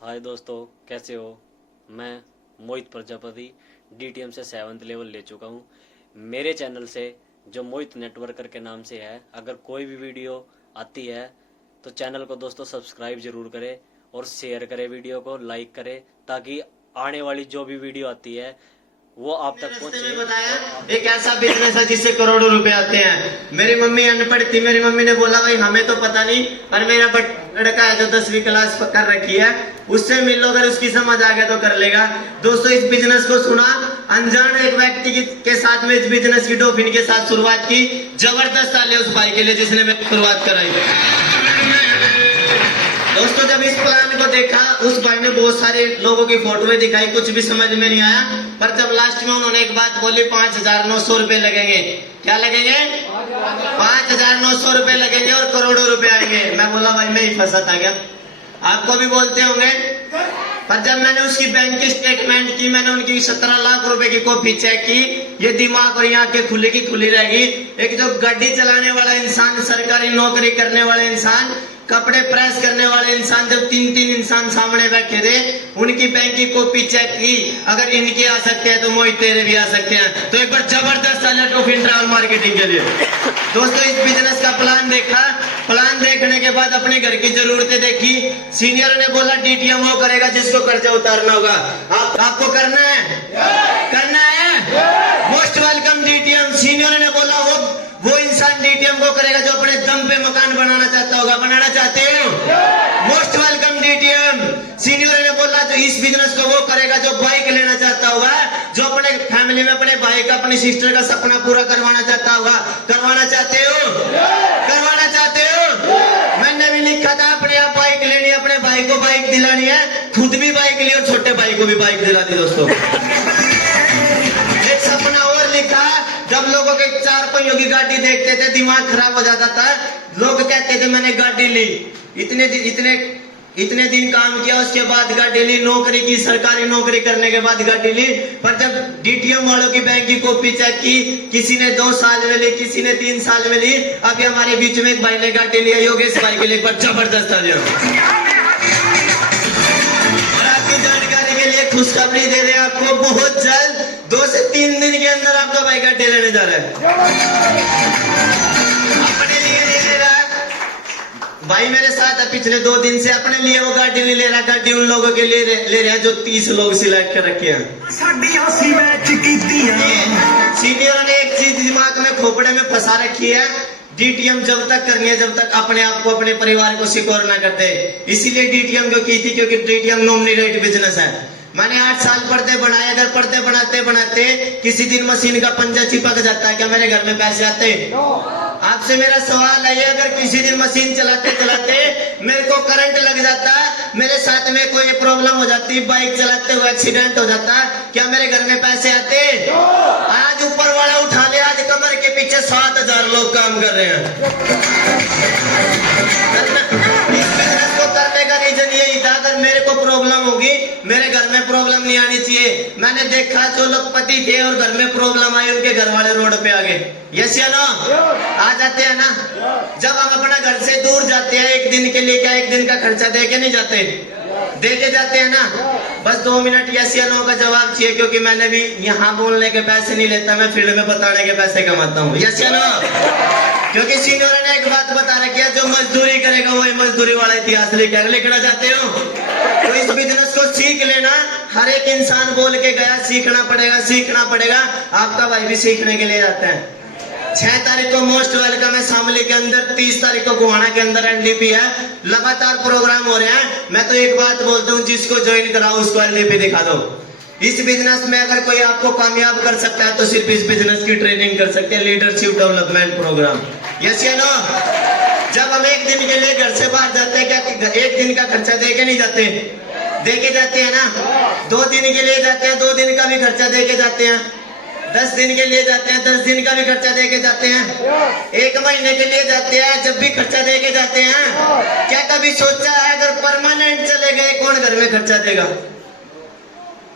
हाय दोस्तों, कैसे हो। मैं मोहित प्रजापति डीटीएम से 7th लेवल ले चुका हूँ। मेरे चैनल से जो मोहित नेटवर्कर के नाम से है, अगर कोई भी वीडियो आती है तो चैनल को दोस्तों सब्सक्राइब जरूर करें और शेयर करें, वीडियो को लाइक करें, ताकि आने वाली जो भी वीडियो आती है वो आप तक पहुंचे। बताया एक ऐसा बिजनेस है जिससे करोड़ों रुपए आते हैं। मेरी मम्मी अनपढ़ थी, मेरी मम्मी ने बोला भाई हमें तो पता नहीं, पर मेरा लड़का है जो 10वीं क्लास कर रखी है, उससे मिल लो, अगर उसकी समझ आ गया तो कर लेगा। दोस्तों इस बिजनेस को सुना, अनजान एक व्यक्ति के साथ में इस बिजनेस की डॉल्फिन के साथ शुरुआत की। जबरदस्त ताली उस भाई के लिए जिसने शुरुआत कराई। दोस्तों जब इस प्लान को देखा, उस भाई ने बहुत सारे लोगों की फोटोएं दिखाई, कुछ भी समझ में नहीं आया, पर जब लास्ट में उन्होंने एक बात बोली 5,900 रुपए लगेंगे। क्या लगेंगे? 5,900 रुपए लगेंगे और करोड़ों रुपए आएंगे। मैं बोला भाई मैं ही फंसा था क्या? आपको भी बोलते होंगे। पर जब मैंने उसकी बैंक की स्टेटमेंट की, मैंने उनकी 17 लाख रुपए की कॉपी चेक की, ये दिमाग और यहाँ के खुली की खुली रहेगी। एक जो गाड़ी चलाने वाला इंसान, सरकारी नौकरी करने वाले इंसान, कपड़े प्रेस करने वाले इंसान, जब 3 इंसान सामने बैठे थे, उनकी बैंक की कॉपी चेक की, अगर इनके आ सकते हैं तो मोहित तेरे भी आ सकते हैं। तो एक बार जबरदस्त अलर्ट ऑफ इंट्रावल मार्केटिंग के लिए। दोस्तों इस बिजनेस का प्लान देखा, प्लान देखने के बाद अपने घर की जरूरतें देखी। सीनियर ने बोला डीटीएम वो करेगा जिसको कर्जा उतारना होगा। आपको करना है? करना है? Most welcome DTM. सीनियर ने बोला वो इंसान डीटीएम को करेगा जो अपने दम पे मकान बनाना चाहता होगा। बनाना चाहते हो? Most welcome DTM. सीनियर ने बोला जो इस बिजनेस को वो करेगा जो बाइक लेना चाहता होगा, जो अपने फैमिली में अपने भाई का, अपनी सिस्टर का सपना पूरा करवाना चाहता होगा। करवाना चाहते हो? करवाना चाहते हो? मैंने भी लिखा था अपने आप बाइक लेनी है, अपने भाई को बाइक दिलानी है, खुद भी बाइक ली और छोटे भाई को भी बाइक दिला दी। दोस्तों एक सपना और लिखा, जब लोगों के 4 पहियों की गाड़ी देखते थे दिमाग खराब हो जाता था। लोग कहते थे मैंने गाड़ी ली, इतने दिन काम किया, उसके बाद गाड़ी ली, नौकरी की, सरकारी नौकरी करने के बाद गाड़ी ली। पर जब डीटीएम वालों की बैंक की कॉपी चेक की, किसी ने 2 साल में ली, किसी ने 3 साल में ली। अभी हमारे बीच में एक भाई ने गाड़ी लिया, योगेश भाई के लिए एक बार जबरदस्त तालियां। और आपकी जानकारी के लिए खुशखबरी दे रहे हैं आपको, बहुत जल्द 2 से 3 दिन के अंदर आपका भाई गाड़ी लेने जा रहा है। अपने लिए ले रहा है भाई, मेरे साथ है पिछले 2 दिन से। अपने लिए वो गाड़ी नहीं ले रहा, गाड़ी उन लोगों के लिए ले रहे हैं जो 30 लोग सिलेक्ट कर रखे हैं। सीनियर ने एक चीज दिमाग में, खोपड़े में फंसा रखी है, डीटीएम जब तक करनी है जब तक अपने आप को, अपने परिवार को सिक्योर ना करते। इसीलिए डीटीएम को की थी, क्योंकि डीटीएम नॉमिनेटेड बिजनेस है। मैंने 8 साल पर्दे बनाए, अगर पर्दे बनाते बनाते किसी दिन मशीन का पंजा चिपक जाता है, क्या मेरे घर में पैसे आते? आपसे मेरा सवाल है, अगर किसी दिन मशीन चलाते चलाते मेरे को करंट लग जाता, मेरे साथ में कोई प्रॉब्लम हो जाती, बाइक चलाते हुए एक्सीडेंट हो जाता, क्या मेरे घर में पैसे आते? आज ऊपर वाला उठा ले, आज कमर के पीछे 7,000 लोग काम कर रहे हैं। इस बिजनेस को करने का रीजन यही था, अगर मेरे को प्रॉब्लम होगी, मेरे घर में प्रॉब्लम नहीं आनी चाहिए। मैंने देखा जो लोग पति थे और घर में प्रॉब्लम आई, उनके घर वाले रोड पे आ गए। यस या नो? आ जाते हैं ना। जब हम अपना घर से दूर जाते हैं एक दिन के लिए, क्या 1 दिन का खर्चा दे के नहीं जाते? दे के जाते हैं ना। बस 2 मिनट यस या नो का जवाब चाहिए, क्योंकि मैंने भी यहाँ बोलने के पैसे नहीं लेता, मैं फील्ड में बताने के पैसे कमाता हूँ। यस या नो? क्योंकि सीनियर ने एक बात बता रखी है, जो मजदूरी करेगा वही मजदूरी वाला इतिहास लिखना चाहते हो तो इस बिजनेस को सीख लेना। हर एक इंसान बोल के गया, सीखना पड़ेगा, सीखना पड़ेगा। आपका भाई भी सीखने के लिए जाता है। 6 तारीख को मोस्ट वेलकम है शामली के अंदर, 30 तारीख को गोहाना के अंदर एलडीपी है। लगातार प्रोग्राम हो रहे हैं। मैं तो एक बात बोलता हूँ, जिसको ज्वाइन कराओ उसको एलडीपी दिखा दो। इस बिजनेस में अगर कोई आपको कामयाब कर सकता है तो सिर्फ इस बिजनेस की ट्रेनिंग कर सकते हैं, लीडरशिप डेवलपमेंट प्रोग्राम। यस या नो? जब हम 1 दिन के लिए घर से बाहर जाते हैं, क्या 1 दिन का खर्चा दे के नहीं जाते? दे के जाते हैं ना। 2 दिन के लिए जाते हैं, 2 दिन का भी खर्चा दे के जाते हैं। 10 दिन के लिए जाते हैं, 10 दिन का भी खर्चा दे के जाते हैं। 1 महीने के लिए जाते हैं, जब भी खर्चा दे के जाते हैं। क्या कभी सोचा है अगर परमानेंट चले गए कौन घर में खर्चा देगा?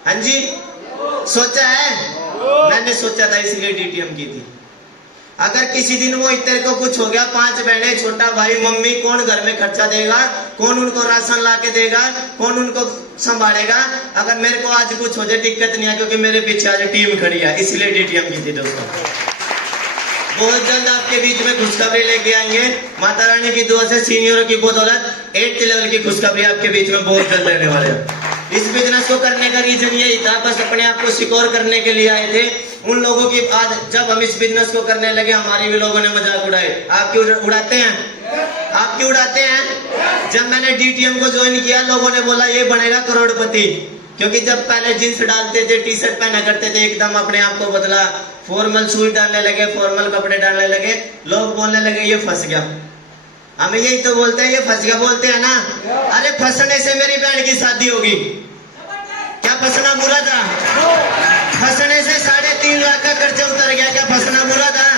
हाँ जी, सोचा है? मैंने सोचा था, इसलिए डीटीएम की थी। अगर किसी दिन वो तेरे को कुछ हो गया, 5 बहनें, छोटा भाई, मम्मी, कौन घर में खर्चा देगा, कौन उनको राशन ला के देगा, कौन उनको संभालेगा? अगर मेरे को आज कुछ हो जाए दिक्कत नहीं है, क्योंकि मेरे पीछे आज टीम खड़ी है, इसलिए डीटीएम की थी दोस्तों। बहुत जल्द आपके बीच में खुशखबरी लेके आएंगे, माता रानी की दुआ से, सीनियरों की बदौलत 8th लेवल की खुशखबरी आपके बीच में बहुत जल्द लेने वाले हैं। इस बिजनेस को करने का रीजन यही था, बस अपने आप को सिक्योर करने के लिए आए थे। उन लोगों की आज जब हम इस बिजनेस को करने लगे, हमारी भी लोगों ने मजाक उड़ाए। आपकी उड़ाते हैं? आपकी उड़ाते हैं? जब मैंने डीटीएम को ज्वाइन किया, लोगों ने बोला ये बनेगा करोड़पति, क्योंकि जब पहले जींस डालते थे, टी शर्ट पहना करते थे, एकदम अपने आप को बदला, फॉर्मल शूज डालने लगे, फॉर्मल कपड़े डालने लगे, लोग बोलने लगे ये फंस गया। हमें यही तो बोलते हैं, ये फंस गया, बोलते हैं ना। अरे फंसने से मेरी बहन की शादी होगी, क्या फंसना बुरा था? फंसने से 3.5 लाख का खर्चा उतर गया, क्या फंसना बुरा था?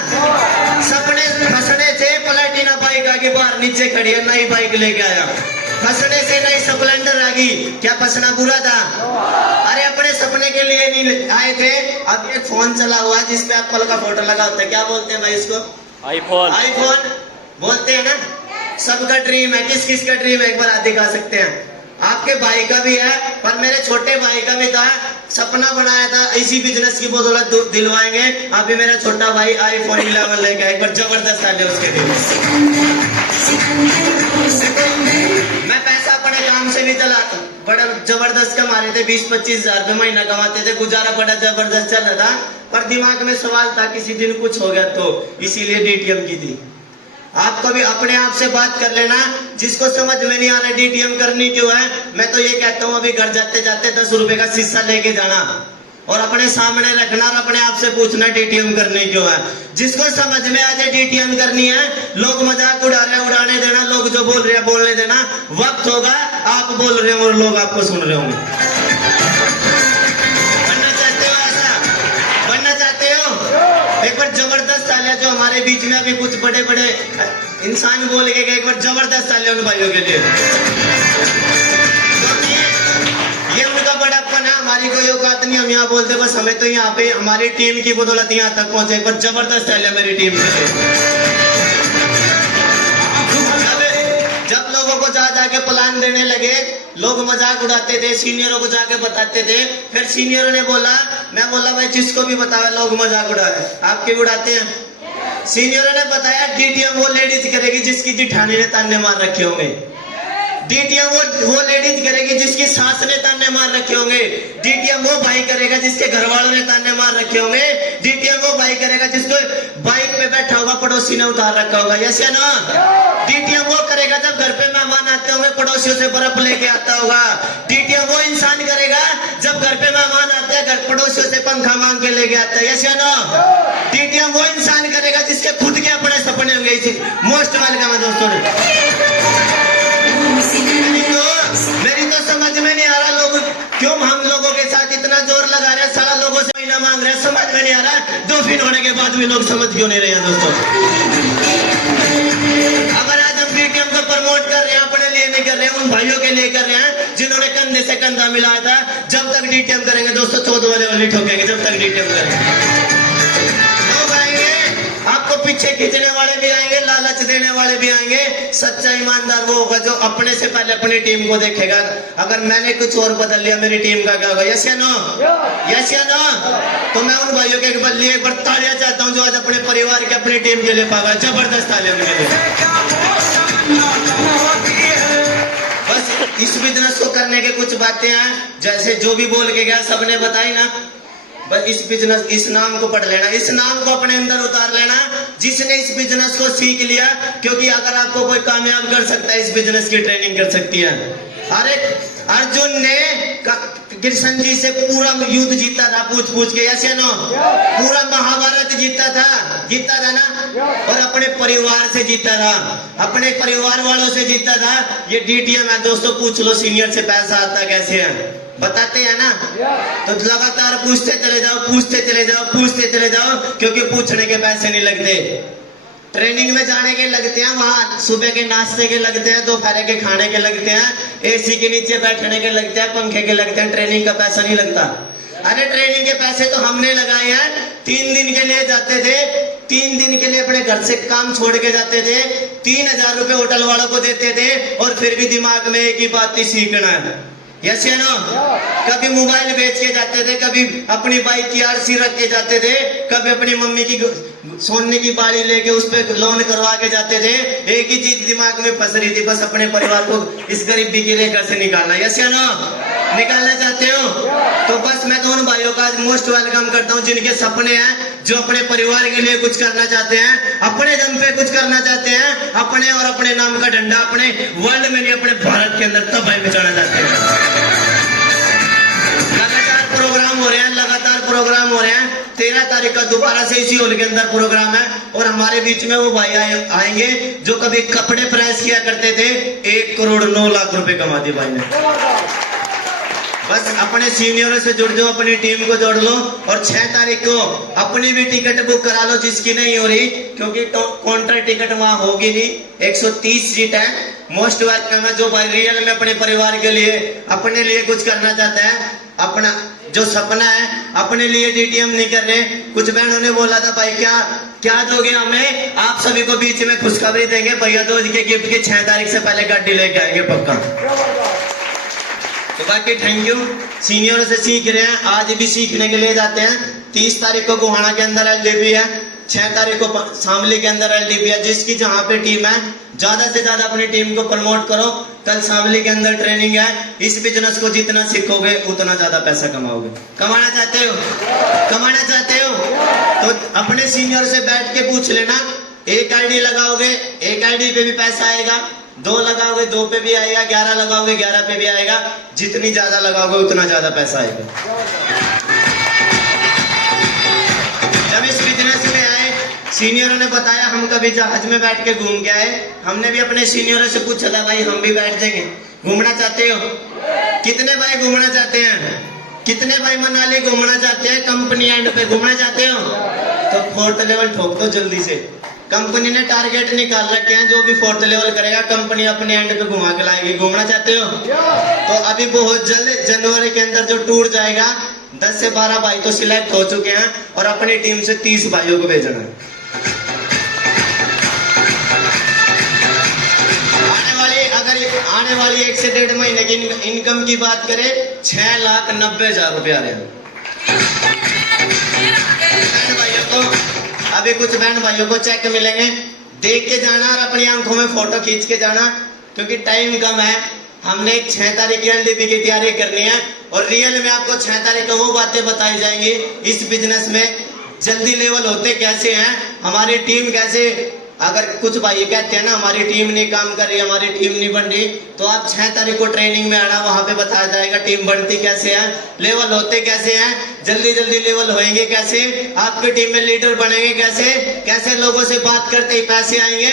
सपने फंसने से प्लैटिना बाइक आगे बाहर नीचे खड़ी है, नई बाइक लेके आया। फंसने से नई स्प्लेंडर आ गई, क्या फंसना बुरा था? अरे अपने सपने के लिए नहीं आए थे। अब एक फोन चला हुआ है जिसपे एप्पल का फोटो लगा होता है, क्या बोलते हैं भाई इसको? आईफोन। आईफोन बोलते हैं ना। सबका ड्रीम है, किस किस का ड्रीम है एक बार हाथ दिखा सकते हैं? आपके भाई का भी है, पर मेरे छोटे भाई का भी था, सपना बनाया था इसी बिजनेस की बदौलत दिलवाएंगे। अभी मेरा छोटा भाई आईफोन 11 लेके आया, एक बार जबरदस्त आ गया उसके लिए। मैं पैसा अपने काम से भी चलाता, बड़ा जबरदस्त कमा रहे थे, 20-25 हजार रुपये महीना कमाते थे, गुजारा बड़ा जबरदस्त चल रहा था। पर दिमाग में सवाल था किसी दिन कुछ हो गया तो, इसीलिए डीटीएम की थी। आपको भी अपने आप से बात कर लेना, जिसको समझ में नहीं आ रहा डीटीएम करनी क्यों है, मैं तो ये कहता हूँ अभी घर जाते जाते 10 रुपए का शीशा लेके जाना और अपने सामने रखना और अपने आप से पूछना डीटीएम करनी क्यों है। जिसको समझ में आ जाए डीटीएम करनी है, लोग मजाक उड़ा रहे हैं उड़ाने देना, लोग जो बोल रहे हैं बोलने देना। वक्त होगा आप बोल रहे हो और लोग आपको सुन रहे होंगे। बनना चाहते हो ऐसा? बनना चाहते हो? एक बार जबरदस्त तालियां जो हमारे बीच में अभी कुछ बड़े बड़े इंसान बोल के गए, एक बार जबरदस्त तालियां उन भाइयों के लिए। ये उनका बड़ापन है, हमारी कोई औकात नहीं, हम यहाँ बोलते बस, हमें तो यहाँ पे हमारी टीम की बदौलत यहाँ तक पहुंचे। एक बार जबरदस्त तालियां मेरी टीम के लिए। जब लोगों को जा जाके प्लान देने लगे, लोग मजाक उड़ाते थे, सीनियरों को जाके बताते थे। फिर सीनियरों ने बोला, मैं बोला भाई जिसको भी बतावे लोग मजाक उड़ाए, आपके भी उड़ाते हैं। सीनियरों ने बताया डीटीएम वो लेडीज करेगी जिसकी जिठानी ने ताने मार रखे होंगे। डीटीएम वो लेडीज करेगी जिसकी सास ने ताने मार रखे होंगे। डीटीएम वो भाई करेगा जिसके घर वालों ने ताने मार रखे होंगे। डीटीएम वो भाई करेगा जिसको बाइक पे बैठा होगा पड़ोसी ने उतार रखा होगा, यस या ना? डीटीएम वो करेगा जब घर पे मेहमान आते होंगे पड़ोसियों से बर्फ लेके आता होगा। डीटीएम वो इंसान करेगा जब घर पे मेहमान आते हैं, घर पड़ोसियों से पंखा मांग के लेके आता है, यस या ना? डीटीएम वो इंसान करेगा जिसके खुद के अपने सपने होंगे। मोस्ट वेलकम है दोस्तों। मेरी तो समझ में नहीं आ रहा लोग क्यों हम लोगों के साथ इतना जोर लगा रहे हैं, सारा लोगों से महीना मांग रहे हैं, समझ में नहीं आ रहा। 2 दिन होने के बाद भी लोग समझ क्यों नहीं रहे हैं दोस्तों? अगर आज हम डीटीएम को प्रमोट कर रहे हैं, अपने लिए नहीं कर रहे हैं, उन भाइयों के लिए कर रहे हैं जिन्होंने कंधे से कंधा मिलाया था। जब तक डीटीएम करेंगे दोस्तों 14 वाले वाली ठोकेंगे, जब तक डीटीएम करेंगे। आपको पीछे खींचने वाले भी आएंगे, लालच देने वाले भी आएंगे। सच्चा ईमानदार वो होगा जो अपने से पहले अपनी टीम को देखेगा। अगर मैंने कुछ और बदल लिया मेरी टीम का क्या होगा, यस या नो? यस या नो? तो मैं उन भाइयों के लिए एक बार तालियां चाहता हूं जो आज अपने परिवार के अपनी टीम के लिए पागा। जबरदस्त तालियां उनके लिए। बस इस बिजनेस को करने के कुछ बातें हैं, जैसे जो भी बोल के गया सबने बताई ना। बस इस बिजनेस, इस नाम को पढ़ लेना, इस नाम को अपने अंदर उतार लेना। जिसने इस बिजनेस को सीख लिया, क्योंकि अगर आपको कोई कामयाब कर सकता है इस बिजनेस की ट्रेनिंग कर सकती है। अरे अर्जुन ने कृष्ण जी से पूरा युद्ध जीता था पूछ पूछ के, यस या नो? पूरा महाभारत जीता था ना। और अपने परिवार से जीता था, अपने परिवार वालों से जीता था। ये डीटीएम है दोस्तों, पूछ लो सीनियर से पैसा आता कैसे है, बताते हैं ना। तो लगातार पूछते चले जाओ, पूछते चले जाओ, पूछते चले जाओ, क्योंकि पूछने के पैसे नहीं लगते। ट्रेनिंग में जाने के लगते हैं, वहां सुबह के नाश्ते के लगते हैं, दोपहर के खाने के लगते हैं, एसी के नीचे बैठने के लगते हैं, पंखे के लगते हैं। ट्रेनिंग का पैसा नहीं लगता। अरे ट्रेनिंग के पैसे तो हमने लगाए हैं। 3 दिन के लिए जाते थे, 3 दिन के लिए अपने घर से काम छोड़ के जाते थे, 3,000 रुपए होटल वालों को देते थे, और फिर भी दिमाग में एक ही बात ही सीखना है। यस या नो? कभी मोबाइल बेच के जाते थे, कभी अपनी बाइक की आरसी रख के जाते थे, कभी अपनी मम्मी की सोने की बाड़ी लेके उस पे लोन करवा के जाते थे। एक ही चीज दिमाग में फंस रही थी, बस अपने परिवार को इस गरीबी की रेखा से निकालना। यस या नो? निकालना चाहते हो? तो बस मैं तो उन भाइयों का आज मोस्ट वेलकम करता हूँ जिनके सपने हैं, जो अपने परिवार के लिए कुछ करना चाहते हैं, अपने दम पे कुछ करना चाहते हैं, अपने और अपने नाम का डंडा अपने वर्ल्ड में नहीं, अपने भारत के अंदर तबाही मचाना चाहते हैं। लगातार प्रोग्राम हो रहे हैं। 13 तारीख का दोबारा से इसी हॉल के अंदर प्रोग्राम है, और हमारे बीच में वो भाई आएंगे जो कभी कपड़े प्रेस किया करते थे, 1 करोड़ 9 लाख रुपए कमा दिए भाई ने। बस अपने सीनियरों से जुड़ जाओ, अपनी टीम को जोड़ लो, और 6 तारीख को अपनी भी टिकट बुक करा लो जिसकी नहीं हो रही, क्योंकि काउंटर टिकट वहां होगी नहीं। 130 सीट है। मोस्ट वेलकम है जो भाई रियल में अपने परिवार के लिए, अपने लिए कुछ करना चाहता है, अपना जो सपना है, अपने लिए डीटीएम नहीं कर रहे। कुछ बहनों ने बोला था भाई क्या दोगे हमें? आप सभी को बीच में खुशखबरी देंगे, भैया दूज के गिफ्ट की 6 तारीख से पहले गाड़ी लेके आएंगे पक्का। तो बाकी थैंक यू। सीनियरों से सीख रहे हैं, आज भी सीखने के लिए जाते हैं। 30 तारीख को गोहाना के अंदर एलडीपी है, 6 तारीख को शामली के अंदर एलडीपी है। जिसकी जहां पे टीम है, ज्यादा से ज्यादा अपनी टीम को प्रमोट करो। कल शामली के अंदर ट्रेनिंग है। इस बिजनेस को जितना सीखोगे उतना ज्यादा पैसा कमाओगे। कमाना चाहते हो? कमाना चाहते हो? तो अपने सीनियर से बैठ के पूछ लेना, एक आईडी लगाओगे, एक आईडी पे भी पैसा आएगा, 2 लगाओगे 2 पे भी आएगा, 11 लगाओगे 11 पे भी आएगा। जितनी ज्यादा लगाओगे उतना ज्यादा पैसा आएगा। जब इस बिजनेस में आए, सीनियरों ने बताया, हम कभी जहाज में बैठ के घूम के आए। हमने भी अपने सीनियरों से पूछा था, भाई हम भी बैठ जाएंगे, घूमना चाहते हो? कितने भाई घूमना चाहते हैं? कितने भाई मनाली घूमना चाहते हैं? कंपनी एंड पे घूमना चाहते हो? तो 4th लेवल ठोक दो जल्दी से। कंपनी ने टारगेट निकाल रखे हैं, जो भी 4th लेवल करेगा कंपनी अपने एंड पे घुमा के लाएगी। घूमना चाहते हो? तो अभी बहुत जल्द जनवरी के अंदर जो टूर जाएगा, 10 से 12 भाई तो सिलेक्ट हो चुके हैं, और अपनी टीम से 30 भाइयों को भेजना है। आने वाली 1 से 1.5 महीने की इनकम की बात करें, 6,90,000 रुपए आ रहे हैं। भाइयों को अभी कुछ बहन भाइयों को चेक मिलेंगे, देख के जाना और अपनी आंखों में फोटो खींच के जाना, क्योंकि टाइम कम है। हमने 6 तारीख की एलडीपी की तैयारी करनी है, और रियल में आपको 6 तारीख को वो बातें बताई जाएंगी इस बिजनेस में जल्दी लेवल होते कैसे हैं, हमारी टीम कैसे। अगर कुछ भाई कहते हैं ना हमारी टीम नहीं काम कर रही, हमारी टीम नहीं बन रही, तो आप 6 तारीख को ट्रेनिंग में आना, वहां पे बताया जाएगा टीम बनती कैसे है, लेवल होते कैसे हैं, जल्दी जल्दी लेवल होएंगे कैसे, आपकी टीम में लीडर बनेंगे कैसे, कैसे लोगों से बात करते ही पैसे आएंगे।